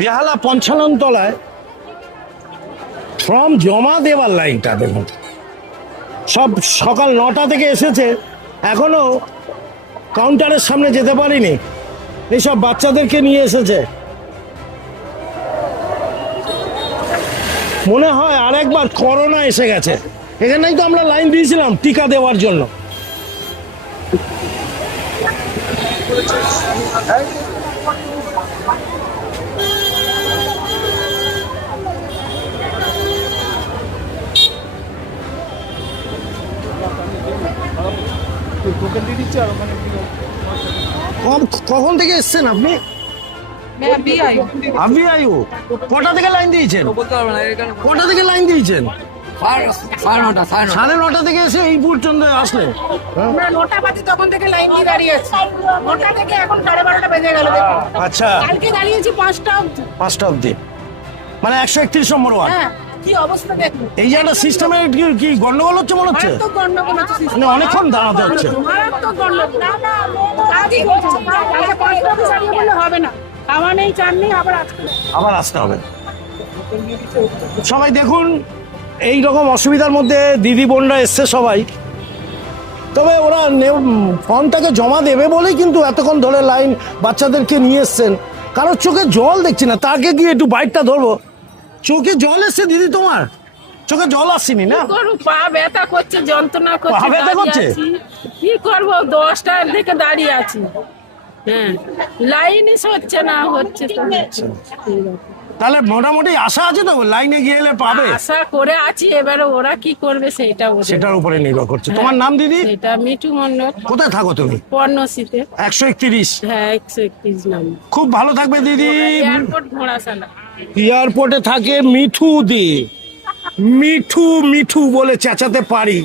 বেহালা 55 তলায় ফর্ম জমা দেওয়ার লাইনটা দেখুন, সব সকাল 9টা থেকে এসেছে, এখনো কাউন্টারের সামনে যেতে পারিনি, এইসব বাচ্চাদেরকে নিয়ে এসেছে। মনে হয় আরেকবার করোনা এসে গেছে। এখানেই তো আমরা লাইন দিয়েছিলাম টিকা দেওয়ার জন্য। কখন থেকে এসছেন আপনি? আপনি আয়ু কটা থেকে লাইন দিয়েছেন? কটা থেকে লাইন দিয়েছেন? 9:30 থেকে এসে এই পর্যন্ত আসলে? আমরা 9টা বাজে তখন থেকে লাইন দিয়ে দাঁড়িয়ে আছি। 9টা থেকে এখন 12:30 বেজে গেল। আচ্ছা, কালকে দাঁড়িয়েছি 5টা অবধি। 5টা অবধি, মানে 131 নম্বর ওয়ার্ড। হ্যাঁ, কি অবস্থা দেখুন। এই যে একটা সিস্টেমের কি গন্ডগোল হচ্ছে মনে হচ্ছে? মারাত্মক গন্ডগোল হচ্ছে। মানে অনেকক্ষণ দাঁড়াতে হচ্ছে। মারাত্মক গন্ডগোল। কাজই করছে। কালকে 5টা অবধি দাঁড়িয়ে বললে হবে না। খাওয়া নেই, চান নেই, আবার আসতে হবে। সবাই দেখুন, এই রকম অসুবিধার মধ্যে দিদি বোনরা এসছে সবাই। তবে ওরা ফর্মটাকে জমা দেবে বলেই কিন্তু এতক্ষণ ধরে লাইন বাচ্চাদেরকে নিয়ে এসছেন। কারোর চোখে জল দেখছি না, তাকে গিয়ে একটু বাইকটা ধরবো। চোখে জল এসছে দিদি? তোমার চোখে জল আসেনি না? পা ব্যথা করছে, যন্ত্রণা করছে। পা ব্যথা করছে? কি করবো, 10টার দিকে দাঁড়িয়ে আছি। হ্যাঁ, লাইনই হচ্ছে না, হচ্ছে তো। তাহলে মোটামুটি আশা আছে তো লাইনে গিয়ে এলে পাবে? আশা করে আছি, এবারে ওরা কি করবে সেটার উপরে নির্ভর করছে। তোমার নাম দিদি? এটা মিঠু মন্ডল। কোথায় থাকো তুমি? পর্ণশীতে। 131। হ্যাঁ, 131 নাম। খুব ভালো থাকবে দিদি। এয়ারপোর্ট ঘোড়াশালা। এয়ারপোর্টে থাকে মিঠু দি। মিঠু মিঠু বলে চেঁচাতে পারি।